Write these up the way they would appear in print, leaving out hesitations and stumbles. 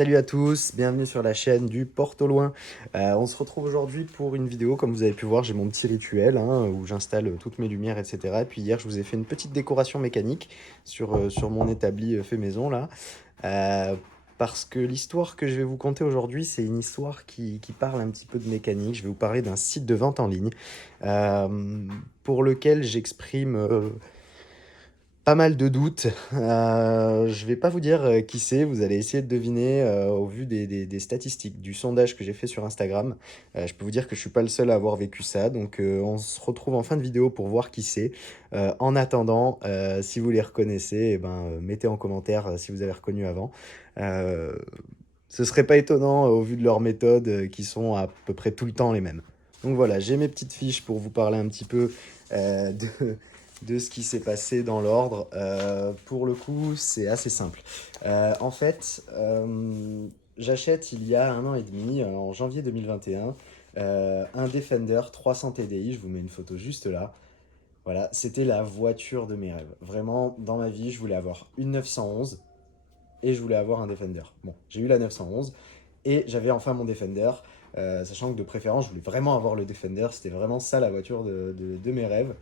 Salut à tous, bienvenue sur la chaîne du Porte au Loin. On se retrouve aujourd'hui pour une vidéo. Comme vous avez pu voir, j'ai mon petit rituel où j'installe toutes mes lumières, etc. Et puis hier, je vous ai fait une petite décoration mécanique sur mon établi fait maison là. Euh, Parce que l'histoire que je vais vous conter aujourd'hui, c'est une histoire qui parle un petit peu de mécanique. Je vais vous parler d'un site de vente en ligne euh, pour lequel j'exprime pas mal de doutes. Je vais pas vous dire qui c'est, vous allez essayer de deviner au vu des statistiques du sondage que j'ai fait sur Instagram. Je peux vous dire que je suis pas le seul à avoir vécu ça, donc on se retrouve en fin de vidéo pour voir qui c'est. En attendant, si vous les reconnaissez, eh ben, mettez en commentaire si vous avez reconnu avant. Euh, Ce serait pas étonnant au vu de leurs méthodes qui sont à peu près tout le temps les mêmes. Donc voilà, j'ai mes petites fiches pour vous parler un petit peu de ce qui s'est passé dans l'ordre. Pour le coup, c'est assez simple. En fait, j'achète il y a 1 an et demi, en janvier 2021, un Defender 300 TDI. Je vous mets une photo juste là. Voilà, c'était la voiture de mes rêves. Vraiment, dans ma vie, je voulais avoir une 911 et je voulais avoir un Defender. Bon, j'ai eu la 911 et j'avais enfin mon Defender, sachant que de préférence, je voulais vraiment avoir le Defender. C'était vraiment ça la voiture de mes rêves.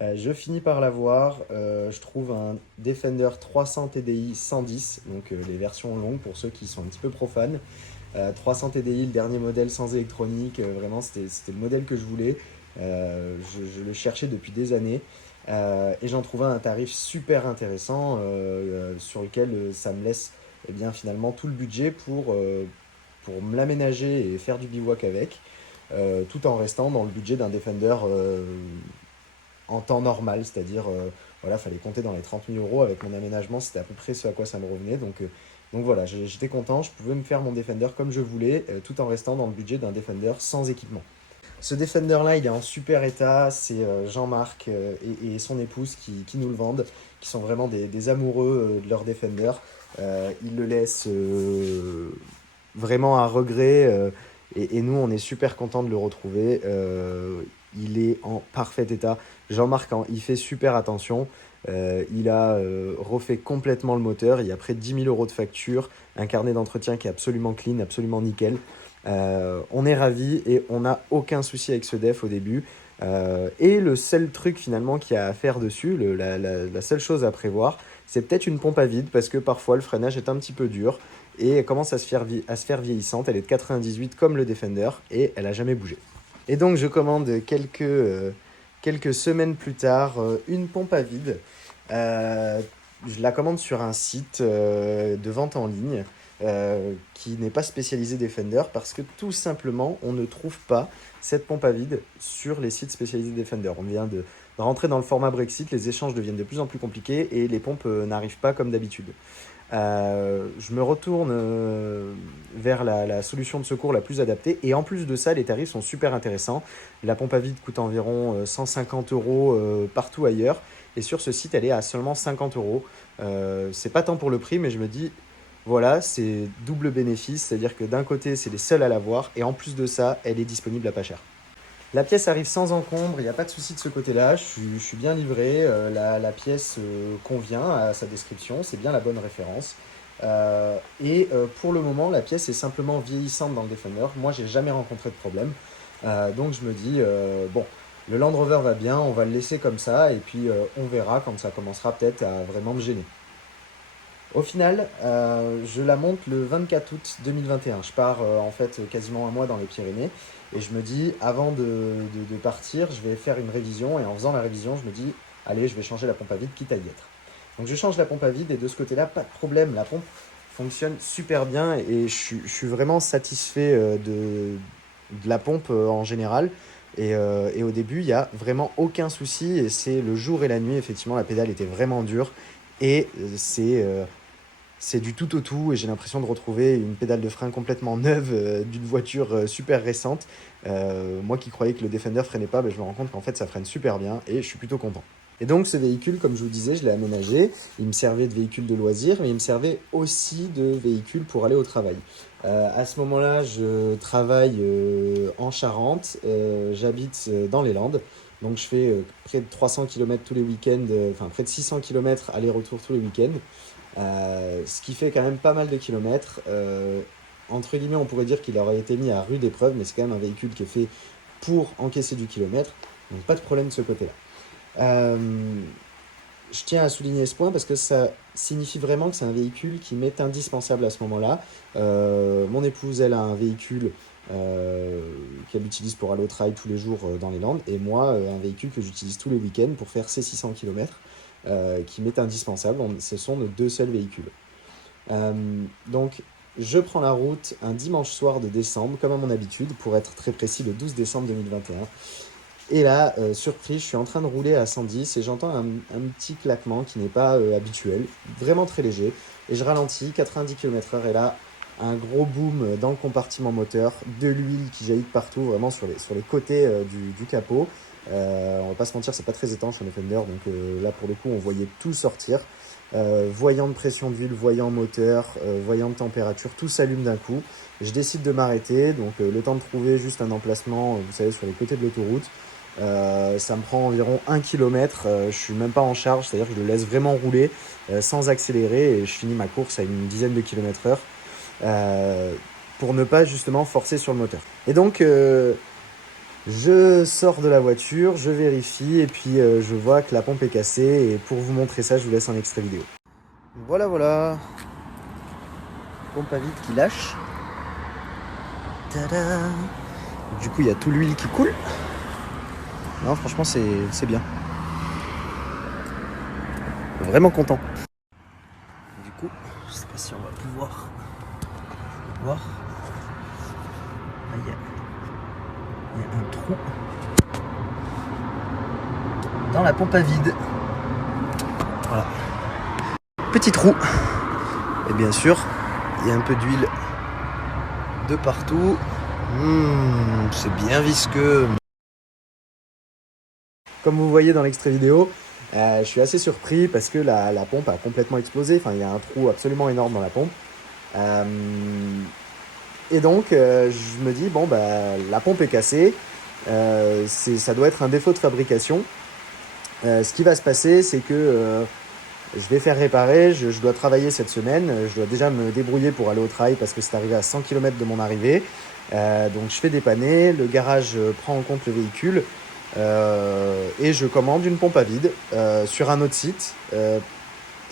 Je finis par l'avoir. Je trouve un Defender 300 TDI 110, donc les versions longues pour ceux qui sont un petit peu profanes. 300 TDI, le dernier modèle sans électronique, vraiment c'était le modèle que je voulais. Je le cherchais depuis des années et j'en trouvais un tarif super intéressant sur lequel ça me laisse eh bien, finalement tout le budget pour me l'aménager et faire du bivouac avec, tout en restant dans le budget d'un Defender en temps normal, c'est-à-dire, voilà, fallait compter dans les 30 000 euros avec mon aménagement, c'était à peu près ce à quoi ça me revenait. Donc voilà, j'étais content, je pouvais me faire mon Defender comme je voulais, tout en restant dans le budget d'un Defender sans équipement. Ce Defender-là, il est en super état. C'est Jean-Marc et son épouse qui nous le vendent, qui sont vraiment des amoureux de leur Defender. Ils le laissent vraiment à regret. Et nous, on est super contents de le retrouver. Il est en parfait état. Jean-Marc, il fait super attention. Il a refait complètement le moteur. Il y a près de 10 000 euros de facture. Un carnet d'entretien qui est absolument clean, absolument nickel. On est ravis et on n'a aucun souci avec ce def au début. Et le seul truc finalement qu'il y a à faire dessus, la seule chose à prévoir, c'est peut-être une pompe à vide parce que parfois le freinage est un petit peu dur et elle commence à se faire vieillissante. Elle est de 98 comme le Defender et elle a jamais bougé. Et donc je commande quelques semaines plus tard une pompe à vide. Euh, je la commande sur un site de vente en ligne qui n'est pas spécialisé Defender parce que tout simplement on ne trouve pas cette pompe à vide sur les sites spécialisés Defender. On vient de rentrer dans le format Brexit, les échanges deviennent de plus en plus compliqués et les pompes n'arrivent pas comme d'habitude. Je me retourne vers la solution de secours la plus adaptée. Et en plus de ça, les tarifs sont super intéressants. La pompe à vide coûte environ 150 euros partout ailleurs. Et sur ce site, elle est à seulement 50 euros. C'est pas tant pour le prix, mais je me dis, voilà, c'est double bénéfice. C'est-à-dire que d'un côté, c'est les seuls à l'avoir. Et en plus de ça, elle est disponible à pas cher. La pièce arrive sans encombre, il n'y a pas de souci de ce côté-là, je suis bien livré, la pièce convient à sa description, c'est bien la bonne référence. Pour le moment, la pièce est simplement vieillissante dans le Defender. Moi, j'ai jamais rencontré de problème. Donc je me dis, bon, le Land Rover va bien, on va le laisser comme ça, et puis on verra quand ça commencera peut-être à vraiment me gêner. Au final, je la monte le 24 août 2021. Je pars en fait quasiment un mois dans les Pyrénées et je me dis, avant de partir, je vais faire une révision et en faisant la révision, je me dis, allez, je vais changer la pompe à vide, quitte à y être. Donc je change la pompe à vide et de ce côté-là, pas de problème, la pompe fonctionne super bien et je suis vraiment satisfait de la pompe en général. Et au début, il n'y a vraiment aucun souci et c'est le jour et la nuit, effectivement, la pédale était vraiment dure et c'est du tout au tout et j'ai l'impression de retrouver une pédale de frein complètement neuve d'une voiture super récente. Moi qui croyais que le Defender freinait pas, ben, je me rends compte qu'en fait ça freine super bien et je suis plutôt content. Et donc ce véhicule, comme je vous disais, je l'ai aménagé. Il me servait de véhicule de loisir, mais il me servait aussi de véhicule pour aller au travail. À ce moment-là, je travaille en Charente, j'habite dans les Landes Donc je fais près de 300 km tous les week-ends, enfin près de 600 km aller-retour tous les week-ends. Ce qui fait quand même pas mal de kilomètres. Entre guillemets, on pourrait dire qu'il aurait été mis à rude épreuve, mais c'est quand même un véhicule qui est fait pour encaisser du kilomètre. Donc pas de problème de ce côté-là. Euh, je tiens à souligner ce point parce que ça signifie vraiment que c'est un véhicule qui m'est indispensable à ce moment-là. Mon épouse, elle a un véhicule qu'elle utilise pour aller au travail tous les jours dans les Landes, et moi, un véhicule que j'utilise tous les week-ends pour faire ces 600 km, qui m'est indispensable. Ce sont nos deux seuls véhicules. Donc, je prends la route un dimanche soir de décembre, comme à mon habitude, pour être très précis, le 12 décembre 2021. Et là, surprise, je suis en train de rouler à 110 et j'entends un petit claquement qui n'est pas habituel, vraiment très léger. Et je ralentis, 90 km/h, et là, un gros boom dans le compartiment moteur, de l'huile qui jaillit de partout, vraiment sur les côtés du capot. On va pas se mentir, c'est pas très étanche un Defender, donc là pour le coup, on voyait tout sortir. Voyant de pression d'huile, voyant moteur, voyant de température, tout s'allume d'un coup. Je décide de m'arrêter, donc le temps de trouver juste un emplacement, vous savez, sur les côtés de l'autoroute. Ça me prend environ 1 km, je suis même pas en charge, c'est-à-dire que je le laisse vraiment rouler sans accélérer, et je finis ma course à une dizaine de kilomètres heure pour ne pas justement forcer sur le moteur. Et donc je sors de la voiture, je vérifie, et puis je vois que la pompe est cassée, et pour vous montrer ça, je vous laisse un extrait vidéo. Voilà, pompe à vide qui lâche. Tada. Du coup, il y a tout l'huile qui coule. Non, franchement, c'est bien. Vraiment content. Du coup, je sais pas si on va pouvoir voir. Là, il y a un trou dans la pompe à vide. Voilà. Petit trou. Et bien sûr, il y a un peu d'huile de partout. C'est bien visqueux. Comme vous voyez dans l'extrait vidéo, je suis assez surpris parce que la pompe a complètement explosé. Enfin, il y a un trou absolument énorme dans la pompe. Et donc, je me dis, bon, bah, la pompe est cassée. Ça doit être un défaut de fabrication. Ce qui va se passer, c'est que je vais faire réparer. Je dois travailler cette semaine. Je dois déjà me débrouiller pour aller au travail parce que c'est arrivé à 100 km de mon arrivée. Donc, je fais dépanner. Le garage prend en compte le véhicule. Et je commande une pompe à vide sur un autre site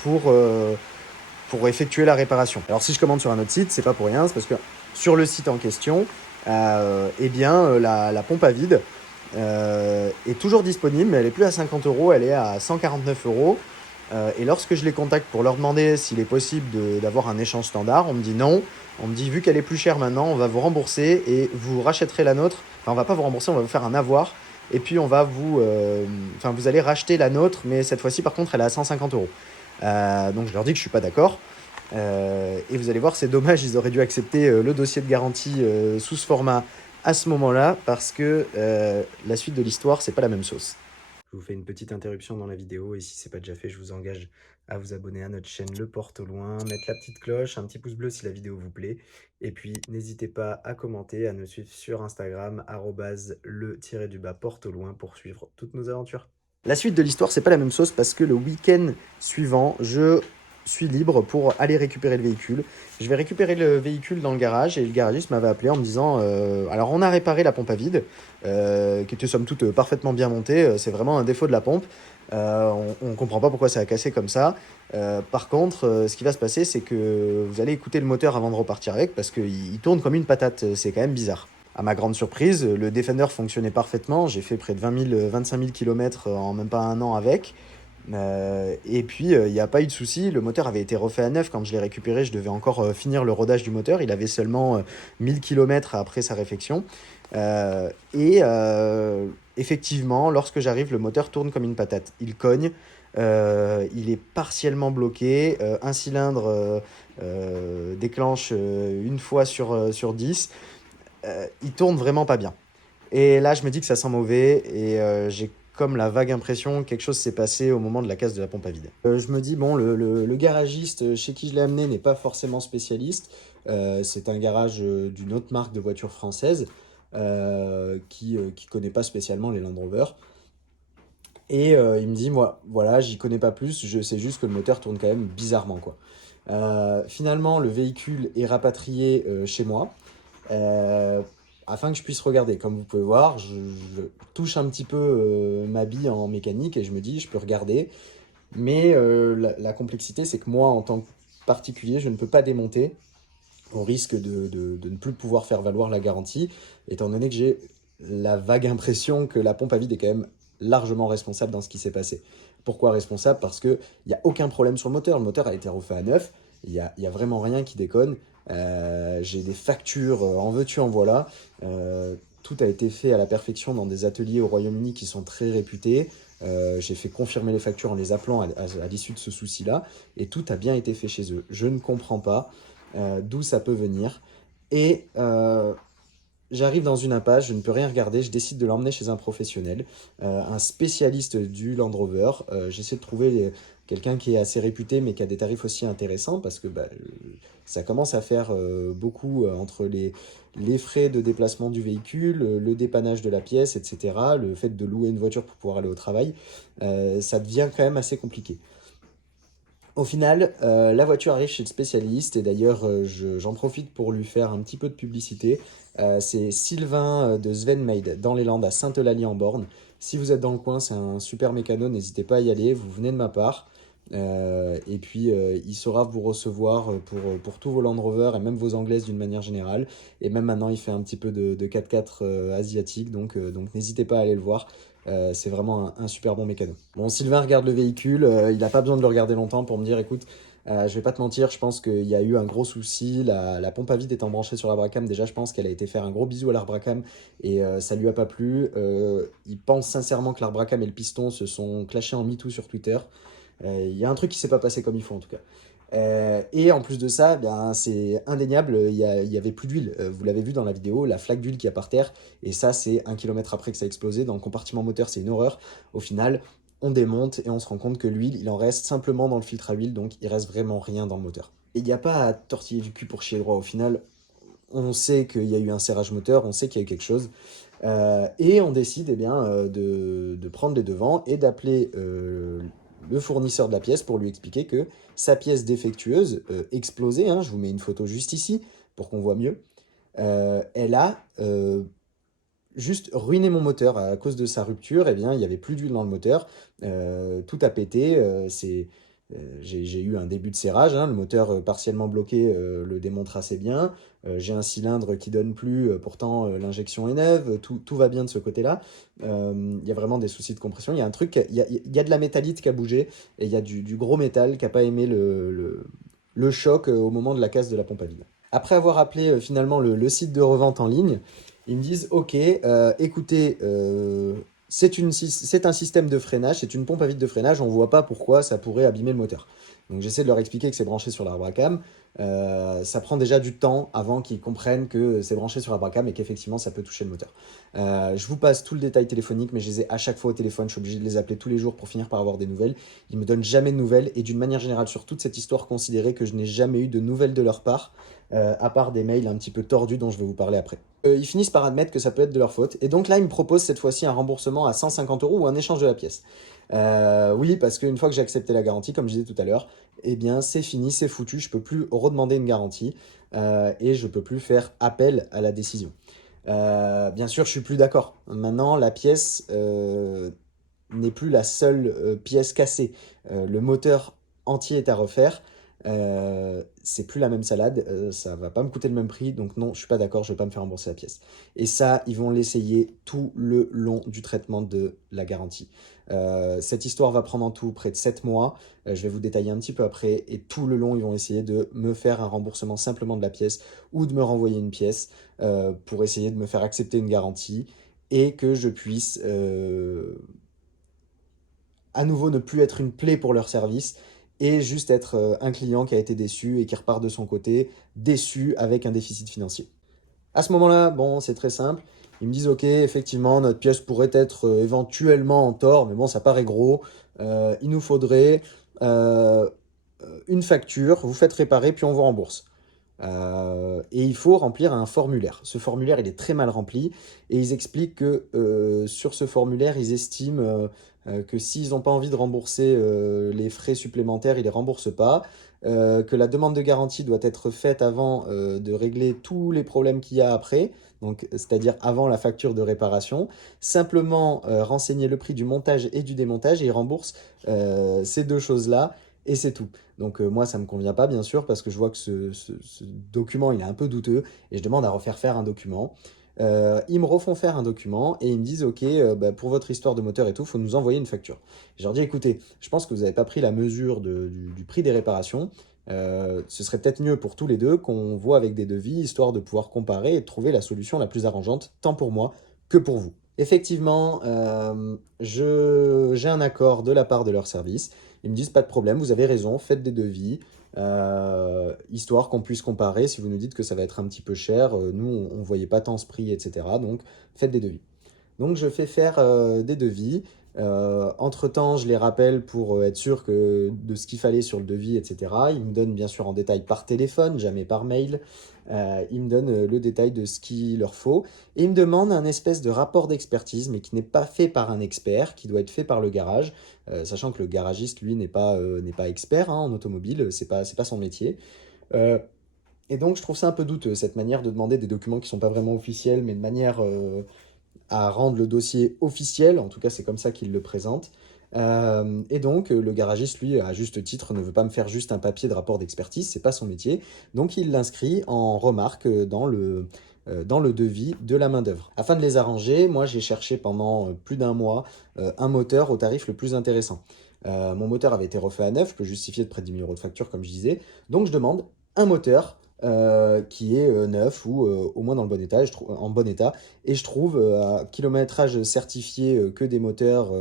pour effectuer la réparation. Alors si je commande sur un autre site, c'est pas pour rien, c'est parce que sur le site en question, la pompe à vide est toujours disponible, mais elle est plus à 50 €, elle est à 149 €. Et lorsque je les contacte pour leur demander s'il est possible d'avoir un échange standard, on me dit non. On me dit, vu qu'elle est plus chère maintenant, on va vous rembourser et vous rachèterez la nôtre. Enfin, on va pas vous rembourser, on va vous faire un avoir. Et puis, on va vous allez racheter la nôtre, mais cette fois-ci, par contre, elle est à 150 €. Donc, je leur dis que je suis pas d'accord. Et vous allez voir, c'est dommage, ils auraient dû accepter le dossier de garantie sous ce format à ce moment-là, parce que la suite de l'histoire, c'est pas la même sauce. Je vous fais une petite interruption dans la vidéo, et si c'est pas déjà fait, je vous engage à vous abonner à notre chaîne Le Porte au Loin, mettre la petite cloche, un petit pouce bleu si la vidéo vous plaît, et puis n'hésitez pas à commenter, à nous suivre sur Instagram, @le-porte au loin pour suivre toutes nos aventures. La suite de l'histoire, c'est pas la même chose parce que le week-end suivant, je suis libre pour aller récupérer le véhicule. Je vais récupérer le véhicule dans le garage, et le garagiste m'avait appelé en me disant alors on a réparé la pompe à vide, qui était somme toute parfaitement bien montée, c'est vraiment un défaut de la pompe. On ne comprend pas pourquoi ça a cassé comme ça. Par contre, ce qui va se passer, c'est que vous allez écouter le moteur avant de repartir avec, parce qu'il tourne comme une patate, c'est quand même bizarre. À ma grande surprise, le Defender fonctionnait parfaitement. J'ai fait près de 25 000 km en même pas un an avec. Et puis, il n'y a pas eu de souci. Le moteur avait été refait à neuf quand je l'ai récupéré. Je devais encore finir le rodage du moteur. Il avait seulement 1000 km après sa réfection. Effectivement, lorsque j'arrive, le moteur tourne comme une patate. Il cogne. Il est partiellement bloqué. Un cylindre déclenche une fois sur 10. Il tourne vraiment pas bien. Et là, je me dis que ça sent mauvais, et j'ai comme la vague impression que quelque chose s'est passé au moment de la casse de la pompe à vide. Je me dis, bon, le garagiste chez qui je l'ai amené n'est pas forcément spécialiste. C'est un garage d'une autre marque de voitures française qui connaît pas spécialement les Land Rover. Et il me dit, moi, voilà, j'y connais pas plus, je sais juste que le moteur tourne quand même bizarrement, quoi. Finalement, le véhicule est rapatrié chez moi euh, afin que je puisse regarder. Comme vous pouvez voir, je touche un petit peu ma bille en mécanique et je me dis, je peux regarder. Mais la complexité, c'est que moi, en tant que particulier, je ne peux pas démonter au risque de ne plus pouvoir faire valoir la garantie, étant donné que j'ai la vague impression que la pompe à vide est quand même largement responsable dans ce qui s'est passé. Pourquoi responsable? Parce qu'il n'y a aucun problème sur le moteur. Le moteur a été refait à neuf. Il y a vraiment rien qui déconne. J'ai des factures, en veux-tu, en voilà. Tout a été fait à la perfection dans des ateliers au Royaume-Uni qui sont très réputés. J'ai fait confirmer les factures en les appelant à l'issue de ce souci-là. Et tout a bien été fait chez eux. Je ne comprends pas d'où ça peut venir. Et j'arrive dans une impasse, je ne peux rien regarder, je décide de l'emmener chez un professionnel, un spécialiste du Land Rover. J'essaie de trouver quelqu'un qui est assez réputé mais qui a des tarifs aussi intéressants parce que ça commence à faire beaucoup entre les frais de déplacement du véhicule, le dépannage de la pièce, etc., le fait de louer une voiture pour pouvoir aller au travail, ça devient quand même assez compliqué. Au final, la voiture arrive chez le spécialiste et d'ailleurs j'en profite pour lui faire un petit peu de publicité. C'est Sylvain de Svenmade dans les Landes à Sainte-Eulalie en Borne. Si vous êtes dans le coin, c'est un super mécano, n'hésitez pas à y aller, vous venez de ma part. Et puis il saura vous recevoir pour tous vos Land Rover et même vos Anglaises d'une manière générale. Et même maintenant il fait un petit peu de 4x4 asiatique, donc n'hésitez pas à aller le voir. C'est vraiment un super bon mécano. Bon, Sylvain regarde le véhicule, il n'a pas besoin de le regarder longtemps pour me dire, écoute, je vais pas te mentir, je pense qu'il y a eu un gros souci, la pompe à vide étant branchée sur l'Abracam, déjà je pense qu'elle a été faire un gros bisou à l'Abracam et ça lui a pas plu. Il pense sincèrement que l'Abracam et le piston se sont clashés en MeToo sur Twitter. Il y a un truc qui s'est pas passé comme il faut en tout cas. Et en plus de ça, eh bien, c'est indéniable, il y avait plus d'huile. Vous l'avez vu dans la vidéo, la flaque d'huile qui a par terre. Et ça, c'est 1 kilomètre après que ça a explosé. Dans le compartiment moteur, c'est une horreur. Au final, on démonte et on se rend compte que l'huile, il en reste simplement dans le filtre à huile. Donc, il reste vraiment rien dans le moteur. Et il n'y a pas à tortiller du cul pour chier droit. Au final, on sait qu'il y a eu un serrage moteur, on sait qu'il y a eu quelque chose. Et on décide eh bien, de prendre les devants et d'appeler le fournisseur de la pièce pour lui expliquer que sa pièce défectueuse, explosée, hein, je vous mets une photo juste ici pour qu'on voit mieux, elle a juste ruiné mon moteur à cause de sa rupture. Eh bien, il n'y avait plus d'huile dans le moteur, tout a pété. J'ai eu un début de serrage, hein, le moteur partiellement bloqué le démontre assez bien. J'ai un cylindre qui donne plus, pourtant l'injection est neuve, tout va bien de ce côté-là. Il y a vraiment des soucis de compression. Il y a un truc, il y a de la métallite qui a bougé et il y a du gros métal qui n'a pas aimé le choc au moment de la casse de la pompe à vide. Après avoir appelé finalement le site de revente en ligne, ils me disent, ok, écoutez, c'est un système de freinage, c'est une pompe à vide de freinage, on ne voit pas pourquoi ça pourrait abîmer le moteur. Donc j'essaie de leur expliquer que c'est branché sur l'arbre à cam. Ça prend déjà du temps avant qu'ils comprennent que c'est branché sur l'arbre à cam et qu'effectivement ça peut toucher le moteur. Je vous passe tout le détail téléphonique, mais je les ai à chaque fois au téléphone, je suis obligé de les appeler tous les jours pour finir par avoir des nouvelles. Ils me donnent jamais de nouvelles et d'une manière générale sur toute cette histoire, considérez que je n'ai jamais eu de nouvelles de leur part, à part des mails un petit peu tordus dont je vais vous parler après. Ils finissent par admettre que ça peut être de leur faute. Et donc là, ils me proposent cette fois-ci un remboursement à 150 € ou un échange de la pièce. Oui, parce qu'une fois que j'ai accepté la garantie, comme je disais tout à l'heure, eh bien c'est fini, c'est foutu, je peux plus redemander une garantie et je peux plus faire appel à la décision. Bien sûr, je suis plus d'accord. Maintenant, la pièce n'est plus la seule pièce cassée. Le moteur entier est à refaire. C'est plus la même salade, ça va pas me coûter le même prix, donc non, je suis pas d'accord, je vais pas me faire rembourser la pièce. Et ça, ils vont l'essayer tout le long du traitement de la garantie. Cette histoire va prendre en tout près de 7 mois, je vais vous détailler un petit peu après, et tout le long, ils vont essayer de me faire un remboursement simplement de la pièce, ou de me renvoyer une pièce, pour essayer de me faire accepter une garantie, et que je puisse à nouveau ne plus être une plaie pour leur service et juste être un client qui a été déçu et qui repart de son côté déçu avec un déficit financier. À ce moment-là, bon, c'est très simple. Ils me disent, ok, effectivement, notre pièce pourrait être éventuellement en tort, mais bon, ça paraît gros. Il nous faudrait une facture, vous faites réparer, puis on vous rembourse. Et il faut remplir un formulaire. Ce formulaire, il est très mal rempli et ils expliquent que sur ce formulaire, ils estiment que s'ils n'ont pas envie de rembourser les frais supplémentaires, ils ne les remboursent pas. Que la demande de garantie doit être faite avant de régler tous les problèmes qu'il y a après, donc c'est-à-dire avant la facture de réparation. Simplement renseigner le prix du montage et du démontage et ils remboursent ces deux choses-là et c'est tout. Donc moi ça me convient pas bien sûr parce que je vois que ce document il est un peu douteux et je demande à refaire faire un document. Ils me refont faire un document et ils me disent ok bah, pour votre histoire de moteur et tout, il faut nous envoyer une facture. Je leur dis écoutez, je pense que vous n'avez pas pris la mesure du prix des réparations. Ce serait peut-être mieux pour tous les deux qu'on voit avec des devis, histoire de pouvoir comparer et de trouver la solution la plus arrangeante, tant pour moi que pour vous. Effectivement, j'ai un accord de la part de leur service. Ils me disent pas de problème, vous avez raison, faites des devis, histoire qu'on puisse comparer. Si vous nous dites que ça va être un petit peu cher, nous on ne voyait pas tant ce prix, etc. Donc faites des devis. Donc je fais faire des devis. Entre-temps, je les rappelle pour être sûr de ce qu'il fallait sur le devis, etc. Ils me donnent bien sûr en détail par téléphone, jamais par mail. Ils me donnent le détail de ce qu'il leur faut. Et ils me demandent un espèce de rapport d'expertise, mais qui n'est pas fait par un expert, qui doit être fait par le garage, sachant que le garagiste, lui, n'est pas expert hein, en automobile, c'est pas son métier. Euh, et donc, je trouve ça un peu douteux, cette manière de demander des documents qui sont pas vraiment officiels, mais de manière à rendre le dossier officiel, en tout cas c'est comme ça qu'il le présente. Et donc le garagiste, lui, à juste titre, ne veut pas me faire juste un papier de rapport d'expertise, c'est pas son métier, donc il l'inscrit en remarque dans le devis de la main-d'œuvre. Afin de les arranger, moi j'ai cherché pendant plus d'un mois un moteur au tarif le plus intéressant. Mon moteur avait été refait à neuf, je peux justifier de près de 10 000 euros de facture comme je disais, donc je demande un moteur qui est neuf ou au moins dans le bon état, en bon état. Et je trouve à kilométrage certifié que des moteurs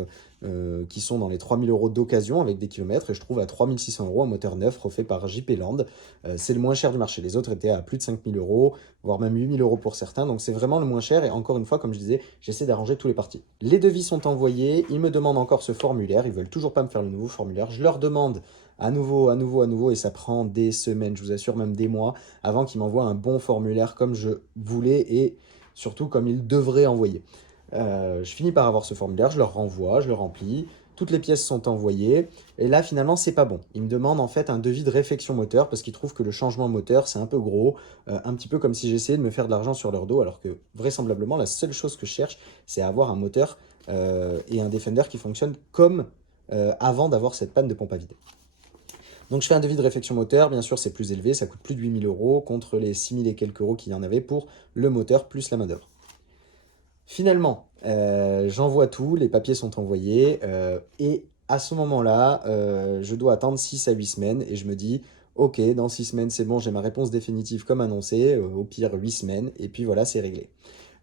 qui sont dans les 3000 euros d'occasion avec des kilomètres. Et je trouve à 3600 euros un moteur neuf refait par JP Land. C'est le moins cher du marché. Les autres étaient à plus de 5000 euros, voire même 8000 euros pour certains. Donc c'est vraiment le moins cher. Et encore une fois, comme je disais, j'essaie d'arranger tous les parties. Les devis sont envoyés. Ils me demandent encore ce formulaire. Ils veulent toujours pas me faire le nouveau formulaire. Je leur demande à nouveau, et ça prend des semaines, je vous assure, même des mois, avant qu'ils m'envoient un bon formulaire comme je voulais et surtout comme ils devraient envoyer. Je finis par avoir ce formulaire, je leur renvoie, je le remplis, toutes les pièces sont envoyées, et là finalement c'est pas bon. Ils me demandent en fait un devis de réfection moteur parce qu'ils trouvent que le changement moteur c'est un peu gros, un petit peu comme si j'essayais de me faire de l'argent sur leur dos, alors que vraisemblablement la seule chose que je cherche c'est avoir un moteur et un Defender qui fonctionne comme avant d'avoir cette panne de pompe à vide. Donc je fais un devis de réfection moteur, bien sûr c'est plus élevé, ça coûte plus de 8000 euros contre les 6000 et quelques euros qu'il y en avait pour le moteur plus la main d'œuvre. Finalement, j'envoie tout, les papiers sont envoyés et à ce moment-là, je dois attendre 6 à 8 semaines et je me dis, ok, dans 6 semaines c'est bon, j'ai ma réponse définitive comme annoncé, au pire 8 semaines et puis voilà, c'est réglé.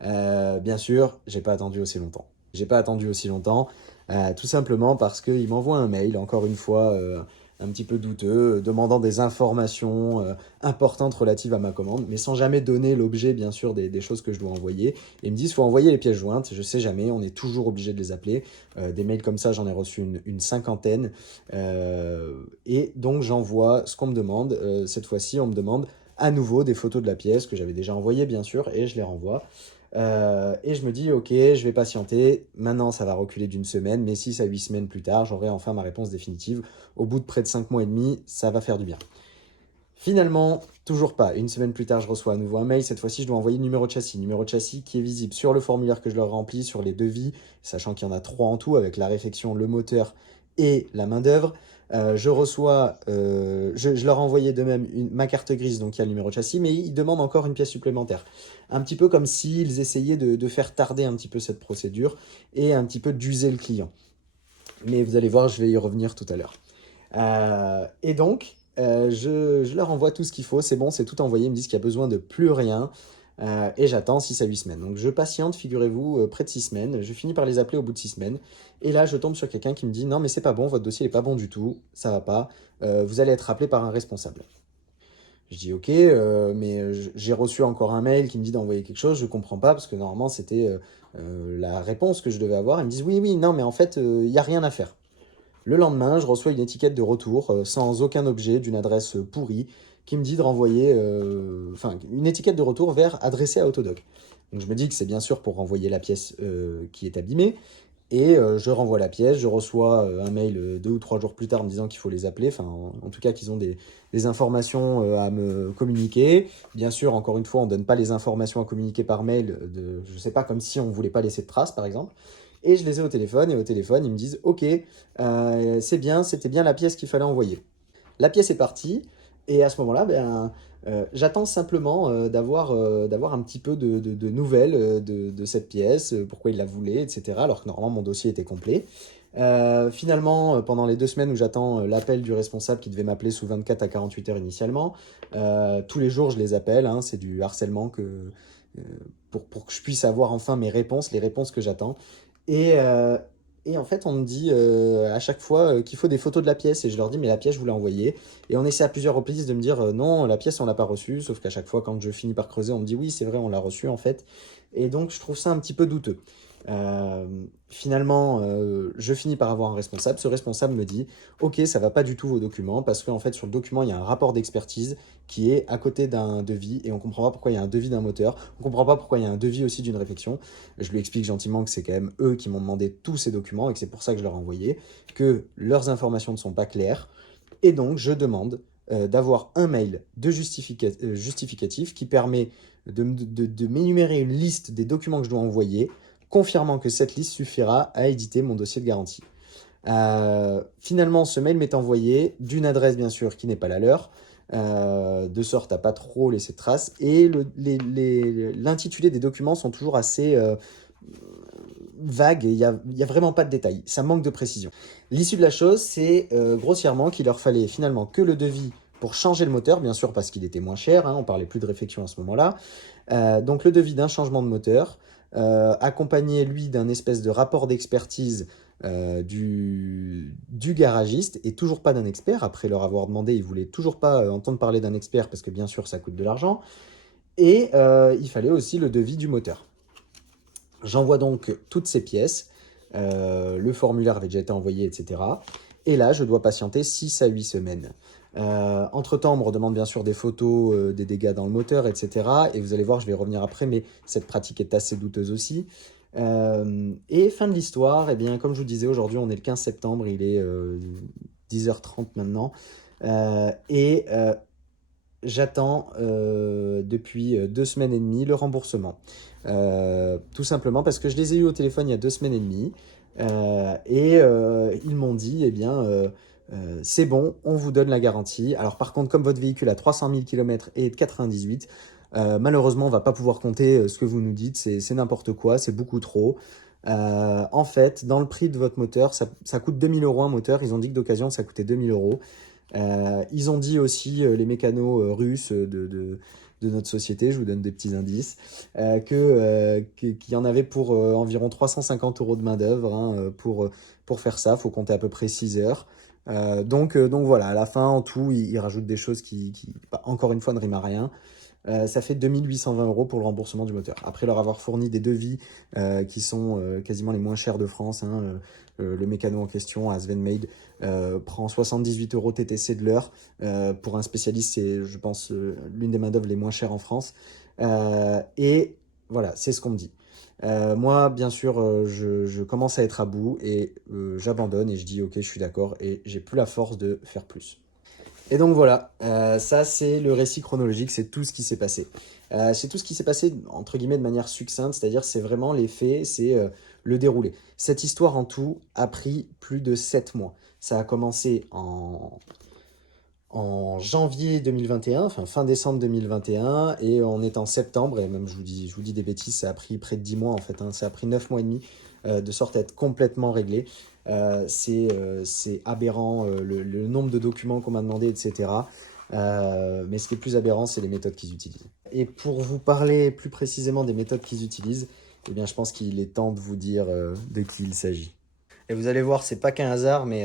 Bien sûr, j'ai pas attendu aussi longtemps. J'ai pas attendu aussi longtemps, tout simplement parce qu'il m'envoie un mail, encore une fois, un petit peu douteux, demandant des informations importantes relatives à ma commande, mais sans jamais donner l'objet, bien sûr, des choses que je dois envoyer. Et ils me disent, faut envoyer les pièces jointes, je sais jamais, on est toujours obligé de les appeler. Des mails comme ça, j'en ai reçu une cinquantaine. Et donc, j'envoie ce qu'on me demande. Cette fois-ci, on me demande à nouveau des photos de la pièce que j'avais déjà envoyées, bien sûr, et je les renvoie. Et je me dis, ok, je vais patienter. Maintenant, ça va reculer d'une semaine, mais 6 à 8 semaines plus tard, j'aurai enfin ma réponse définitive. Au bout de près de 5 mois et demi, ça va faire du bien. Finalement, toujours pas. Une semaine plus tard, je reçois à nouveau un mail. Cette fois-ci, je dois envoyer le numéro de châssis. Numéro de châssis qui est visible sur le formulaire que je leur remplis, sur les devis, sachant qu'il y en a 3 en tout, avec la réfection, le moteur et la main-d'œuvre. Je leur envoyais de même ma carte grise, donc il y a le numéro de châssis, mais ils demandent encore une pièce supplémentaire. Un petit peu comme s'ils essayaient de faire tarder un petit peu cette procédure et un petit peu d'user le client. Mais vous allez voir, je vais y revenir tout à l'heure. Et donc, je leur envoie tout ce qu'il faut, c'est bon, c'est tout envoyé, ils me disent qu'il n'y a besoin de plus rien. Et j'attends 6 à 8 semaines. Donc je patiente, figurez-vous, près de 6 semaines. Je finis par les appeler au bout de 6 semaines. Et là, je tombe sur quelqu'un qui me dit, non, mais c'est pas bon, votre dossier n'est pas bon du tout, ça va pas, vous allez être appelé par un responsable. Je dis ok, mais j'ai reçu encore un mail qui me dit d'envoyer quelque chose, je comprends pas, parce que normalement c'était la réponse que je devais avoir. Ils me disent oui, oui, non, mais en fait, il n'y a rien à faire. Le lendemain, je reçois une étiquette de retour sans aucun objet, d'une adresse pourrie, qui me dit de renvoyer une étiquette de retour vers adressée à Autodoc. Donc je me dis que c'est bien sûr pour renvoyer la pièce qui est abîmée. Et je renvoie la pièce, je reçois un mail 2 ou 3 jours plus tard me disant qu'il faut les appeler, enfin en tout cas qu'ils ont des informations à me communiquer. Bien sûr, encore une fois, on ne donne pas les informations à communiquer par mail, je sais pas, comme si on ne voulait pas laisser de traces par exemple. Et je les ai au téléphone, et au téléphone ils me disent ok, c'est bien, c'était bien la pièce qu'il fallait envoyer. La pièce est partie, et à ce moment-là, j'attends simplement d'avoir un petit peu de nouvelles de cette pièce, pourquoi il la voulait, etc. Alors que normalement mon dossier était complet. Finalement, pendant les 2 semaines où j'attends l'appel du responsable qui devait m'appeler sous 24 à 48 heures initialement, tous les jours je les appelle, hein, c'est du harcèlement pour que je puisse avoir enfin mes réponses, les réponses que j'attends. Et, euh, et en fait, on me dit à chaque fois qu'il faut des photos de la pièce. Et je leur dis, mais la pièce, je vous l'ai envoyée. Et on essaie à plusieurs reprises de me dire, non, la pièce, on l'a pas reçue. Sauf qu'à chaque fois, quand je finis par creuser, on me dit, oui, c'est vrai, on l'a reçue en fait. Et donc, je trouve ça un petit peu douteux. Euh, Finalement, je finis par avoir un responsable. Ce responsable me dit, ok, ça va pas du tout vos documents, parce qu'en fait, sur le document, il y a un rapport d'expertise qui est à côté d'un devis, et on comprend pas pourquoi il y a un devis d'un moteur, on comprend pas pourquoi il y a un devis aussi d'une réflexion. Je lui explique gentiment que c'est quand même eux qui m'ont demandé tous ces documents, et que c'est pour ça que je leur ai envoyé, que leurs informations ne sont pas claires, et donc je demande d'avoir un mail de justificatif qui permet de m'énumérer une liste des documents que je dois envoyer, confirmant que cette liste suffira à éditer mon dossier de garantie. Finalement, ce mail m'est envoyé d'une adresse, bien sûr, qui n'est pas la leur, de sorte à pas trop laisser de traces. Et l'intitulé des documents sont toujours assez vagues, et il y a vraiment pas de détails. Ça manque de précision. L'issue de la chose, c'est grossièrement qu'il leur fallait finalement que le devis pour changer le moteur, bien sûr parce qu'il était moins cher, hein, on parlait plus de réflexion à ce moment-là. Donc le devis d'un changement de moteur, accompagné lui d'un espèce de rapport d'expertise du garagiste, et toujours pas d'un expert. Après leur avoir demandé, ils voulaient toujours pas entendre parler d'un expert parce que bien sûr ça coûte de l'argent. Et il fallait aussi le devis du moteur. J'envoie donc toutes ces pièces, le formulaire avait déjà été envoyé, etc. Et là, je dois patienter 6 à 8 semaines. Entre-temps, on me redemande bien sûr des photos des dégâts dans le moteur, etc. Et vous allez voir, je vais y revenir après, mais cette pratique est assez douteuse aussi. Et fin de l'histoire, eh bien, comme je vous disais, aujourd'hui, on est le 15 septembre, il est 10h30 maintenant. J'attends depuis 2 semaines et demie le remboursement. Tout simplement parce que je les ai eus au téléphone il y a 2 semaines et demie. Ils m'ont dit, eh bien, c'est bon, on vous donne la garantie. Alors par contre, comme votre véhicule a 300 000 km et est de 98, malheureusement, on ne va pas pouvoir compter ce que vous nous dites. C'est n'importe quoi, c'est beaucoup trop. En fait, dans le prix de votre moteur, ça coûte 2000 € un moteur. Ils ont dit que d'occasion, ça coûtait 2000 €. Ils ont dit aussi, les mécanos russes de notre société, je vous donne des petits indices, qu'il y en avait pour environ 350 € de main-d'œuvre, hein, pour faire ça. Il faut compter à peu près 6 heures. Donc voilà, à la fin, en tout, ils rajoutent des choses qui, bah, encore une fois, ne riment à rien. Ça fait 2820 € pour le remboursement du moteur. Après leur avoir fourni des devis qui sont quasiment les moins chers de France, hein, le mécano en question, à Svenmade, prend 78 € TTC de l'heure. Pour un spécialiste, c'est, je pense, l'une des main-d'œuvre les moins chères en France. Et voilà, c'est ce qu'on me dit. Moi, bien sûr, je commence à être à bout, et j'abandonne et je dis ok, je suis d'accord, et j'ai plus la force de faire plus. Et donc voilà, ça c'est le récit chronologique, c'est tout ce qui s'est passé. C'est tout ce qui s'est passé, entre guillemets, de manière succincte, c'est-à-dire c'est vraiment les faits, c'est le déroulé. Cette histoire en tout a pris plus de 7 mois. Ça a commencé en janvier 2021, enfin fin décembre 2021, et on est en septembre, et même je vous dis des bêtises, ça a pris près de 10 mois en fait, hein, ça a pris 9 mois et demi, de sorte à être complètement réglé. C'est aberrant, le nombre de documents qu'on m'a demandé, etc. Mais ce qui est plus aberrant, c'est les méthodes qu'ils utilisent. Et pour vous parler plus précisément des méthodes qu'ils utilisent, eh bien, je pense qu'il est temps de vous dire de qui il s'agit. Et vous allez voir, c'est pas qu'un hasard, mais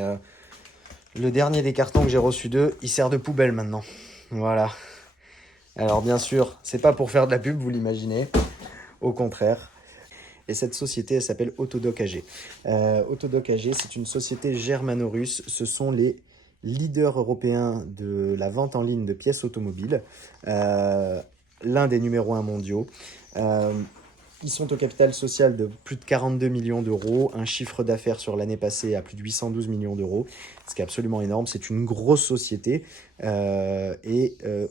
le dernier des cartons que j'ai reçu d'eux, il sert de poubelle maintenant. Voilà. Alors bien sûr, c'est pas pour faire de la pub, vous l'imaginez. Au contraire. Et cette société, elle s'appelle Autodoc AG. Autodoc AG, c'est une société germano-russe. Ce sont les leader européen de la vente en ligne de pièces automobiles, l'un des numéros 1 mondiaux. Euh, Ils sont au capital social de plus de 42 millions d'euros, un chiffre d'affaires sur l'année passée à plus de 812 millions d'euros, ce qui est absolument énorme. C'est une grosse société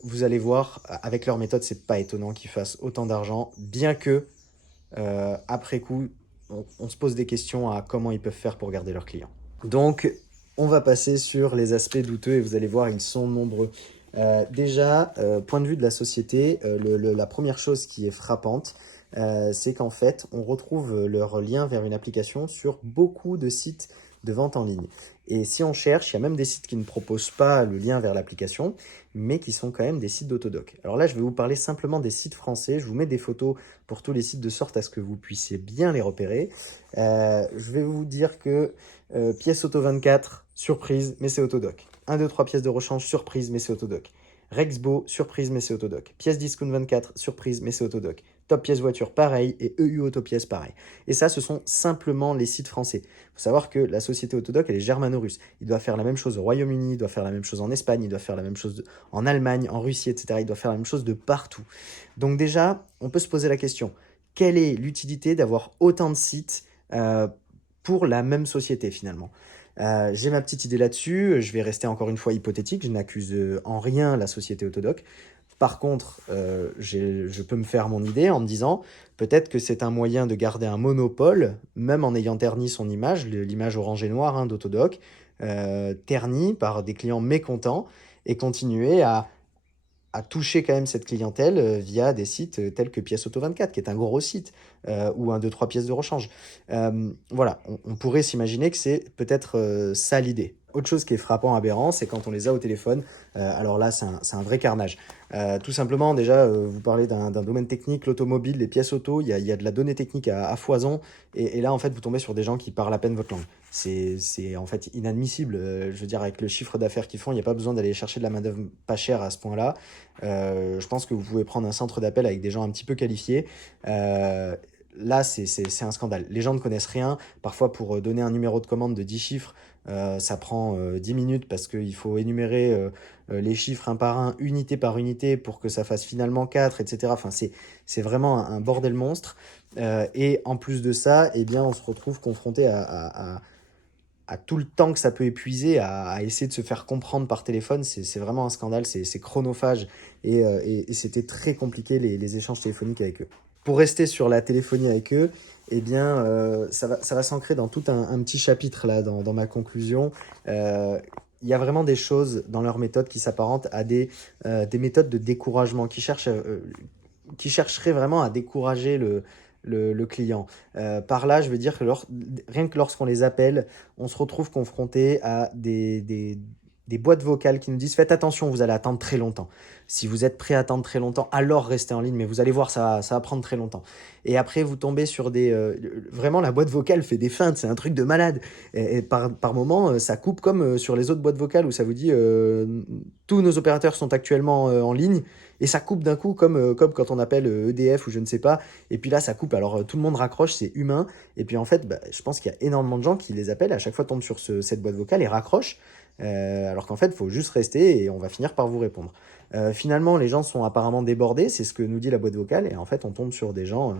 vous allez voir, avec leur méthode, c'est pas étonnant qu'ils fassent autant d'argent, bien que après coup, on se pose des questions à comment ils peuvent faire pour garder leurs clients. Donc, on va passer sur les aspects douteux et vous allez voir, ils sont nombreux. Déjà, point de vue de la société, la première chose qui est frappante, c'est qu'en fait, on retrouve leur lien vers une application sur beaucoup de sites de vente en ligne. Et si on cherche, il y a même des sites qui ne proposent pas le lien vers l'application, mais qui sont quand même des sites d'Autodoc. Alors là, je vais vous parler simplement des sites français. Je vous mets des photos pour tous les sites de sorte à ce que vous puissiez bien les repérer. Je vais vous dire que pièces auto 24, surprise, mais c'est Autodoc. 1, 2, 3 pièces de rechange, surprise, mais c'est Autodoc. Rexbo, surprise, mais c'est Autodoc. Pièces discount 24, surprise, mais c'est Autodoc. Top pièces voiture, pareil, et EU Autopièces, pareil. Et ça, ce sont simplement les sites français. Il faut savoir que la société Autodoc, elle est germano-russe. Il doit faire la même chose au Royaume-Uni, il doit faire la même chose en Espagne, il doit faire la même chose en Allemagne, en Russie, etc. Il doit faire la même chose de partout. Donc déjà, on peut se poser la question, quelle est l'utilité d'avoir autant de sites pour la même société finalement? J'ai ma petite idée là-dessus, je vais rester encore une fois hypothétique, je n'accuse en rien la société Autodoc. Par contre, je peux me faire mon idée en me disant peut-être que c'est un moyen de garder un monopole, même en ayant terni son image, l'image orange et noire hein, d'Autodoc, ternie par des clients mécontents, et continuer à toucher quand même cette clientèle via des sites tels que Pièces Auto 24, qui est un gros site, ou un 2-3 pièces de rechange. Voilà, on pourrait s'imaginer que c'est peut-être ça l'idée. Autre chose qui est frappant, aberrant, c'est quand on les a au téléphone. Alors là, c'est un vrai carnage. Tout simplement, déjà, vous parlez d'un domaine technique, l'automobile, les pièces auto, il y a de la donnée technique à foison. Et là, en fait, vous tombez sur des gens qui parlent à peine votre langue. C'est en fait inadmissible. Je veux dire, avec le chiffre d'affaires qu'ils font, il n'y a pas besoin d'aller chercher de la main-d'œuvre pas chère à ce point-là. Je pense que vous pouvez prendre un centre d'appel avec des gens un petit peu qualifiés. Là, c'est un scandale. Les gens ne connaissent rien. Parfois, pour donner un numéro de commande de 10 chiffres, ça prend 10 minutes parce qu'il faut énumérer les chiffres un par un, unité par unité, pour que ça fasse finalement 4, etc. Enfin, c'est vraiment un bordel monstre. Et en plus de ça, eh bien, on se retrouve confronté à tout le temps que ça peut épuiser à essayer de se faire comprendre par téléphone. C'est vraiment un scandale, c'est chronophage et c'était très compliqué les échanges téléphoniques avec eux. Pour rester sur la téléphonie avec eux, eh bien, ça va s'ancrer dans tout un petit chapitre là, dans ma conclusion. Il y a vraiment des choses dans leur méthode qui s'apparentent à des méthodes de découragement, qui chercheraient vraiment à décourager le client. Par là, je veux dire que rien que lorsqu'on les appelle, on se retrouve confronté à des boîtes vocales qui nous disent faites attention, vous allez attendre très longtemps. Si vous êtes prêt à attendre très longtemps, alors restez en ligne, mais vous allez voir, ça va prendre très longtemps. Et après, vous tombez sur vraiment, la boîte vocale fait des feintes, c'est un truc de malade. Et par moment, ça coupe comme sur les autres boîtes vocales où ça vous dit tous nos opérateurs sont actuellement en ligne. Et ça coupe d'un coup, comme quand on appelle EDF ou je ne sais pas. Et puis là, ça coupe. Alors, tout le monde raccroche, c'est humain. Et puis en fait, bah, je pense qu'il y a énormément de gens qui les appellent, à chaque fois tombent sur cette boîte vocale et raccrochent. Alors qu'en fait, il faut juste rester et on va finir par vous répondre. Finalement, les gens sont apparemment débordés, c'est ce que nous dit la boîte vocale. Et en fait, on tombe sur des gens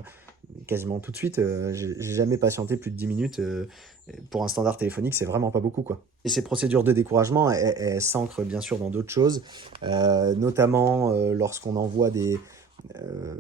quasiment tout de suite. J'ai jamais patienté plus de 10 minutes. Pour un standard téléphonique, c'est vraiment pas beaucoup, quoi. Et ces procédures de découragement, elles s'ancrent bien sûr dans d'autres choses, notamment lorsqu'on envoie euh,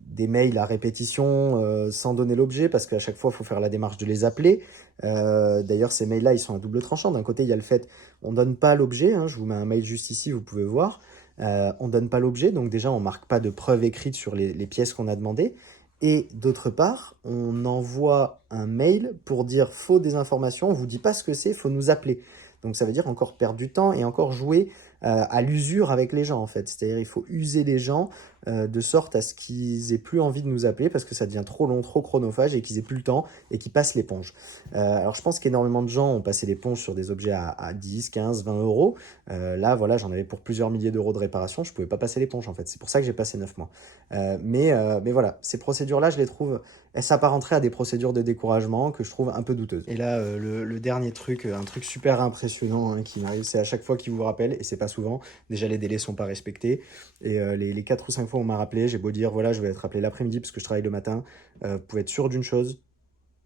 des mails à répétition sans donner l'objet, parce qu'à chaque fois, il faut faire la démarche de les appeler. D'ailleurs, ces mails-là, ils sont à double tranchant. D'un côté, il y a le fait, on donne pas l'objet, hein, je vous mets un mail juste ici, vous pouvez voir. On donne pas l'objet, donc déjà, on marque pas de preuve écrite sur les pièces qu'on a demandées. Et d'autre part, on envoie un mail pour dire faut des informations, on vous dit pas ce que c'est, faut nous appeler. Donc ça veut dire encore perdre du temps et encore jouer à l'usure avec les gens en fait. C'est-à-dire il faut user les gens de sorte à ce qu'ils aient plus envie de nous appeler parce que ça devient trop long, trop chronophage et qu'ils aient plus le temps et qu'ils passent l'éponge. Alors je pense qu'énormément de gens ont passé l'éponge sur des objets à 10, 15, 20 euros. Là voilà, j'en avais pour plusieurs milliers d'euros de réparation, je pouvais pas passer l'éponge en fait. C'est pour ça que j'ai passé 9 mois. Mais voilà, ces procédures-là, je les trouve, elles s'apparenteraient à des procédures de découragement que je trouve un peu douteuses. Et là, le dernier truc, un truc super impressionnant hein, qui m'arrive, c'est à chaque fois qu'il vous rappelle, et c'est pas souvent, déjà les délais sont pas respectés, et les 4 ou 5 fois où on m'a rappelé, j'ai beau dire, voilà, je vais être appelé l'après-midi parce que je travaille le matin, vous pouvez être sûr d'une chose,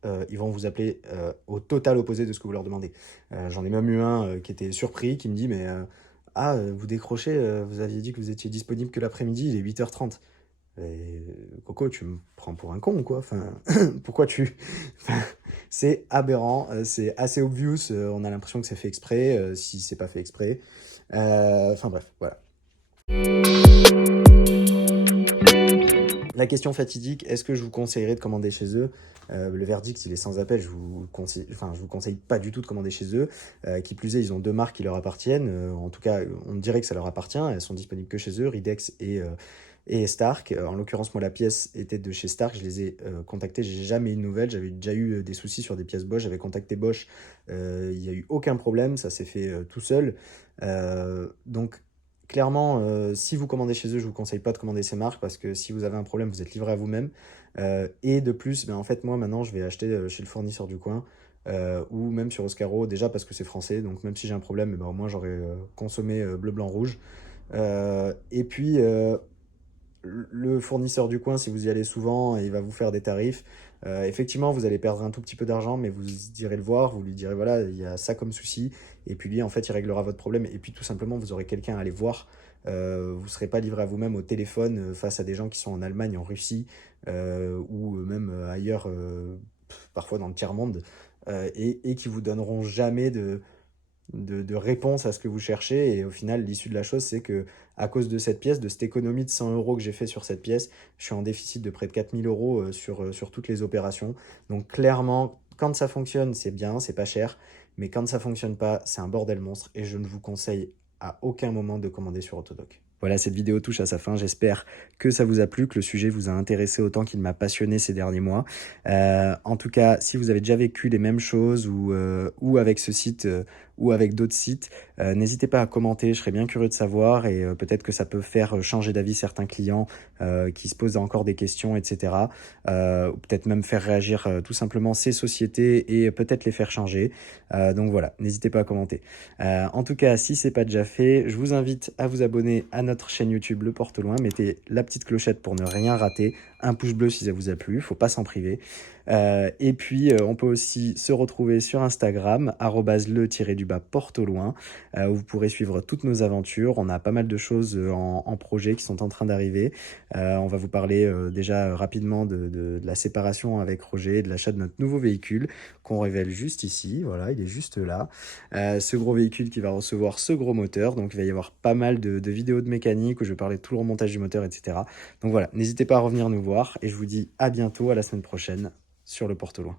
ils vont vous appeler au total opposé de ce que vous leur demandez. J'en ai même eu un qui était surpris, qui me dit, mais vous décrochez, vous aviez dit que vous étiez disponible que l'après-midi, il est 8h30. Et, Coco, tu me prends pour un con, quoi. Enfin, pourquoi tu... Enfin, c'est aberrant, c'est assez obvious, on a l'impression que c'est fait exprès, si c'est pas fait exprès. Enfin bref, voilà. La question fatidique, est-ce que je vous conseillerais de commander chez eux? Le verdict, il est sans appel, je vous conseille pas du tout de commander chez eux. Qui plus est, ils ont 2 marques qui leur appartiennent. En tout cas, on dirait que ça leur appartient. Elles sont disponibles que chez eux, Ridex et Stark. En l'occurrence, moi, la pièce était de chez Stark. Je les ai contactés. J'ai jamais eu de nouvelles. J'avais déjà eu des soucis sur des pièces Bosch. J'avais contacté Bosch. Il n'y a eu aucun problème. Ça s'est fait tout seul. Donc, clairement, si vous commandez chez eux, je vous conseille pas de commander ces marques parce que si vous avez un problème, vous êtes livré à vous-même. Et de plus, ben, en fait, moi, maintenant, je vais acheter chez le fournisseur du coin ou même sur Oscaro, déjà parce que c'est français. Donc, même si j'ai un problème, eh ben, au moins, j'aurais consommé bleu, blanc, rouge. Et puis, le fournisseur du coin, si vous y allez souvent, il va vous faire des tarifs. Effectivement, vous allez perdre un tout petit peu d'argent, mais vous irez le voir, vous lui direz voilà, il y a ça comme souci, et puis lui, en fait, il réglera votre problème. Et puis tout simplement, vous aurez quelqu'un à aller voir. Vous ne serez pas livré à vous-même au téléphone face à des gens qui sont en Allemagne, en Russie, ou même ailleurs, parfois dans le tiers-monde, et qui vous donneront jamais de réponse à ce que vous cherchez. Et au final, l'issue de la chose, c'est que à cause de cette pièce, de cette économie de 100 euros que j'ai fait sur cette pièce, je suis en déficit de près de 4000 euros sur toutes les opérations. Donc clairement, quand ça fonctionne, c'est bien, c'est pas cher. Mais quand ça fonctionne pas, c'est un bordel monstre. Et je ne vous conseille à aucun moment de commander sur Autodoc. Voilà, cette vidéo touche à sa fin. J'espère que ça vous a plu, que le sujet vous a intéressé autant qu'il m'a passionné ces derniers mois. En tout cas, si vous avez déjà vécu les mêmes choses ou avec ce site ou avec d'autres sites, n'hésitez pas à commenter, je serais bien curieux de savoir et peut-être que ça peut faire changer d'avis certains clients qui se posent encore des questions, etc. Ou peut-être même faire réagir tout simplement ces sociétés et peut-être les faire changer. Donc voilà, n'hésitez pas à commenter. En tout cas, si c'est pas déjà fait, je vous invite à vous abonner à notre chaîne YouTube Le Porte au Loin. Mettez la petite clochette pour ne rien rater. Un pouce bleu si ça vous a plu, faut pas s'en priver. Et puis, on peut aussi se retrouver sur Instagram, @le-porte au loin, où vous pourrez suivre toutes nos aventures. On a pas mal de choses en projet qui sont en train d'arriver. On va vous parler déjà rapidement de la séparation avec Roger et de l'achat de notre nouveau véhicule qu'on révèle juste ici. Voilà, il est juste là. Ce gros véhicule qui va recevoir ce gros moteur. Donc, il va y avoir pas mal de vidéos de mécanique où je vais parler de tout le remontage du moteur, etc. Donc voilà, n'hésitez pas à revenir nous voir et je vous dis à bientôt, à la semaine prochaine sur Le Porte au Loin.